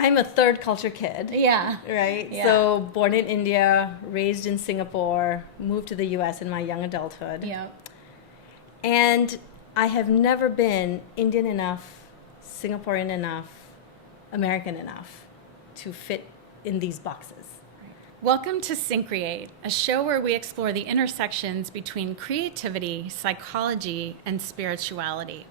I'm a third culture kid. Yeah. Right? Yeah. So born in India, raised in Singapore, moved to the US in my young adulthood. Yeah. And I have never been Indian enough, Singaporean enough, American enough to fit in these boxes. Welcome to Syncreate, a show where we explore the intersections between creativity, psychology, and spirituality.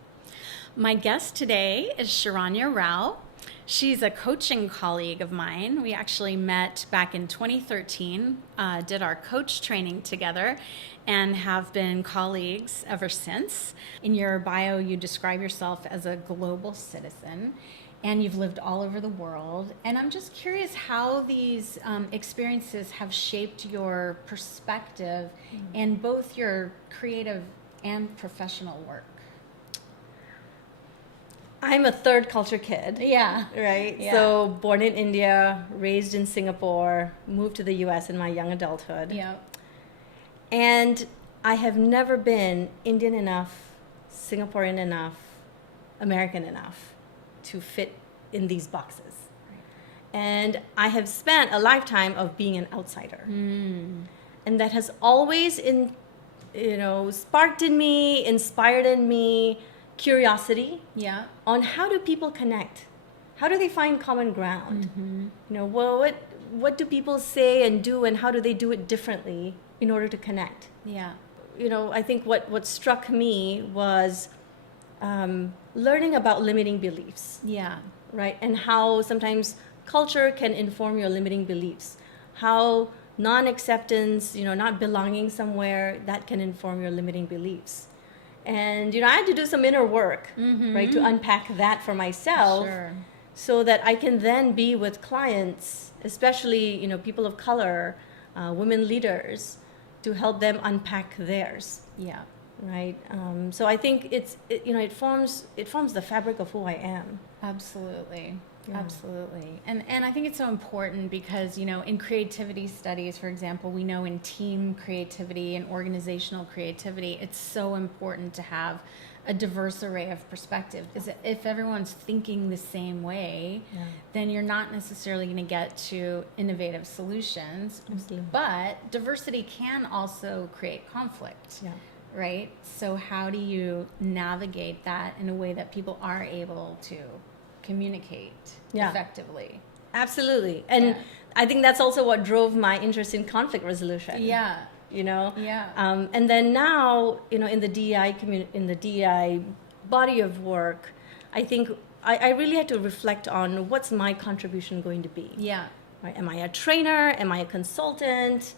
My guest today is Sharanya Rao. She's a coaching colleague of mine. We actually met back in 2013, did our coach training together, and have been colleagues ever since. In your bio, you describe yourself as a global citizen, and you've lived all over the world. And I'm just curious how these experiences have shaped your perspective in both your creative and professional work. I'm a third culture kid. Yeah. Right? Yeah. So born in India, raised in Singapore, moved to the US in my young adulthood. Yeah. And I have never been Indian enough, Singaporean enough, American enough to fit in these boxes. And I have spent a lifetime of being an outsider. And that has always sparked in me, inspired in me curiosity on how do people connect? How do they find common ground? What do people say and do, and how do they do it differently in order to connect? Yeah. I think what struck me was learning about limiting beliefs. Yeah. Right? And how sometimes culture can inform your limiting beliefs. How non-acceptance, not belonging somewhere, that can inform your limiting beliefs. And, I had to do some inner work, right, to unpack that for myself. Sure. So that I can then be with clients, especially, people of color, women leaders, to help them unpack theirs. Yeah. Right. So I think it forms the fabric of who I am. Absolutely. Yeah. Absolutely. And I think it's so important because, in creativity studies, for example, we know in team creativity and organizational creativity, it's so important to have a diverse array of perspective. Because if everyone's thinking the same way, then you're not necessarily going to get to innovative solutions. Absolutely. But diversity can also create conflict. Yeah. Right? So how do you navigate that in a way that people are able to communicate effectively? Absolutely. And I think that's also what drove my interest in conflict resolution. Yeah. Yeah. And then now, in the DEI body of work, I think I really had to reflect on what's my contribution going to be. Yeah. Right? Am I a trainer? Am I a consultant?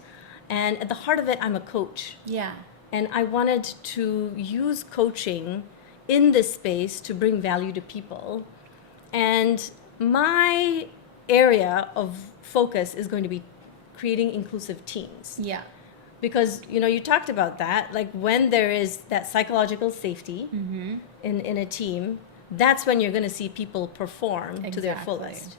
And at the heart of it, I'm a coach. Yeah. And I wanted to use coaching in this space to bring value to people. And my area of focus is going to be creating inclusive teams. Yeah. Because, you talked about that, like when there is that psychological safety in a team, that's when you're going to see people perform to their fullest.